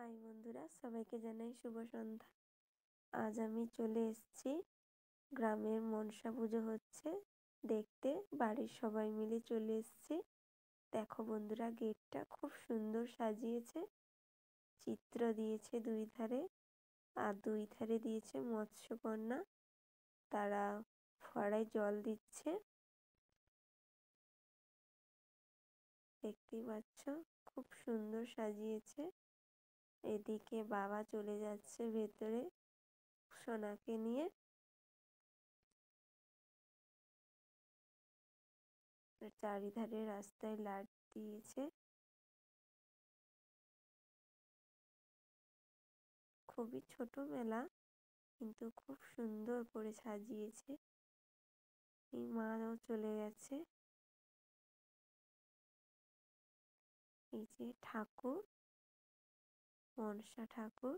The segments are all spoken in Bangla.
হাই বন্ধুরা, সবাইকে জানাই শুভ সন্ধ্যা। আজ আমি চলে এসেছি, গ্রামের মনসা পুজো হচ্ছে দেখতে। বাড়ির সবাই মিলে চলে এসেছি। দেখো বন্ধুরা, গেটটা খুব সুন্দর সাজিয়েছে, চিত্র দিয়েছে দুই ধারে, আর দুই ধারে দিয়েছে মৎস্যকন্যা, তারা ফোয়ারায় জল দিচ্ছে। দেখতেই পাচ্ছ, খুব সুন্দর সাজিয়েছে। এদিকে বাবা চলে যাচ্ছে ভেতরে সোনাকে নিয়ে। চারিধারে রাস্তায় লাইট দিয়েছে। খুবই ছোট মেলা, কিন্তু খুব সুন্দর করে সাজিয়েছে। এই মাও চলে গেছে। এই যে ঠাকুর, মনসা ঠাকুর,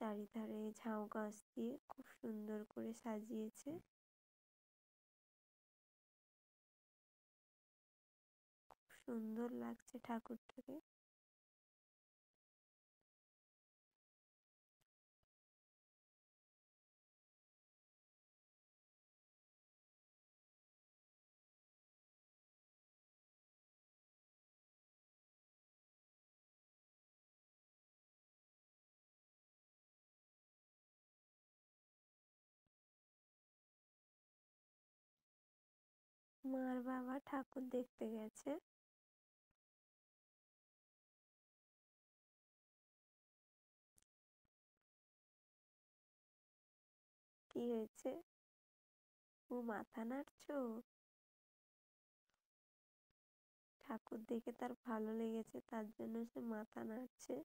চারিধারে ঝাউ গাছ দিয়ে খুব সুন্দর করে সাজিয়েছে। খুব সুন্দর লাগছে ঠাকুরটাকে। মার বাবা ঠাকুর দেখতে গেছে। কি হয়েছে? ও মাথা নাড়ছো? ঠাকুর দেখে তার ভালো লেগেছে, তার জন্য সে মাথা নাড়ছে।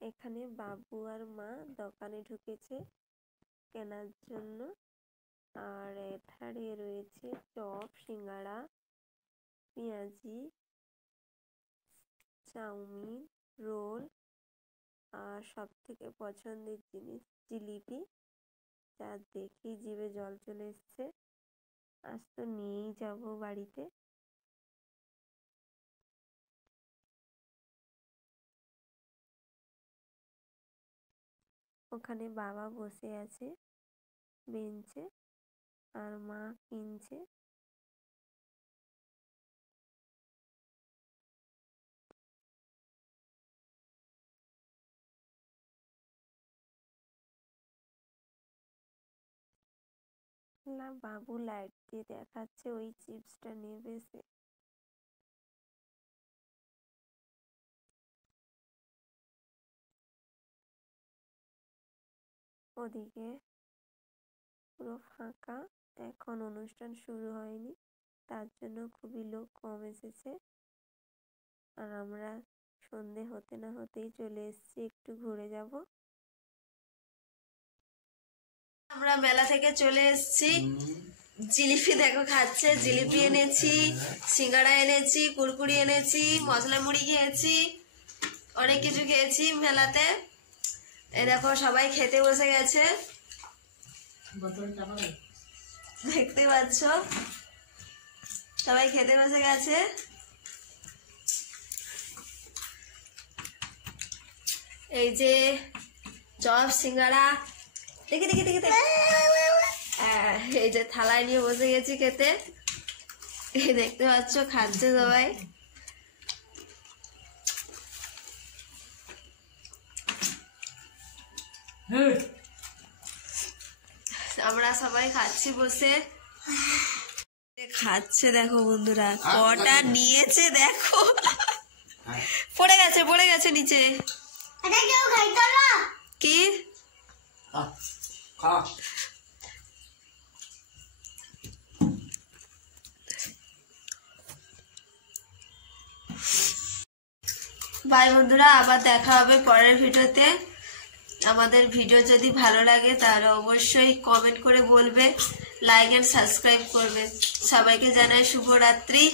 এখানে বাবু আর মা দোকানে ঢুকেছে কেনার জন্য। আর এধারে রয়েছে চপ, সিঙ্গাড়া, পেঁয়াজি, চাউমিন, রোল, আর সব থেকে পছন্দের জিনিস জিলিপি, যা দেখেই জিভে জল চলে এসছে। আজ তো নিয়েই যাব বাড়িতে। ওখানে বাবা বসে আছে বেঞ্চে, আর মা কিনছে। না, বাবু লাইট দিয়ে দেখাচ্ছে ওই চিপসটা নেবে সে। ওদিকে পুরো ফাঁকা, এখন অনুষ্ঠান শুরু হয়নি, তার জন্য খুবই লোক কম এসেছে। আর আমরা সন্ধে হতে না হতেই চলে এসেছি, একটু ঘুরে যাব। আমরা মেলা থেকে চলে এসেছি। জিলিপি দেখো খাচ্ছে, জিলিপি এনেছি, সিঙ্গাড়া এনেছি, কুরকুরি এনেছি, মশলা মুড়ি খেয়েছি, অনেক কিছু খেয়েছি মেলাতে। এই দেখো সবাই খেতে বসে গেছে, দেখতে পাচ্ছ সবাই খেতে বসে গেছে। এই যে চপ, সিঙ্গাড়া, দেখি দেখি দেখি এই যে থালায় নিয়ে বসে গেছি খেতে। এই দেখতে পাচ্ছ খাচ্ছে সবাই। আমরা সবাই খাচ্ছি বসে। খাচ্ছে দেখো বন্ধুরা, কটা নিয়েছে দেখো। পড়ে গেছে নিচে। কি বাই বন্ধুরা, আবার দেখা হবে পরের ভিডিওতে। আমাদের ভিডিও যদি ভালো লাগে তাহলে অবশ্যই কমেন্ট করে বলবে, লাইক এন্ড সাবস্ক্রাইব করবে। সবাইকে জানাই শুভরাত্রি।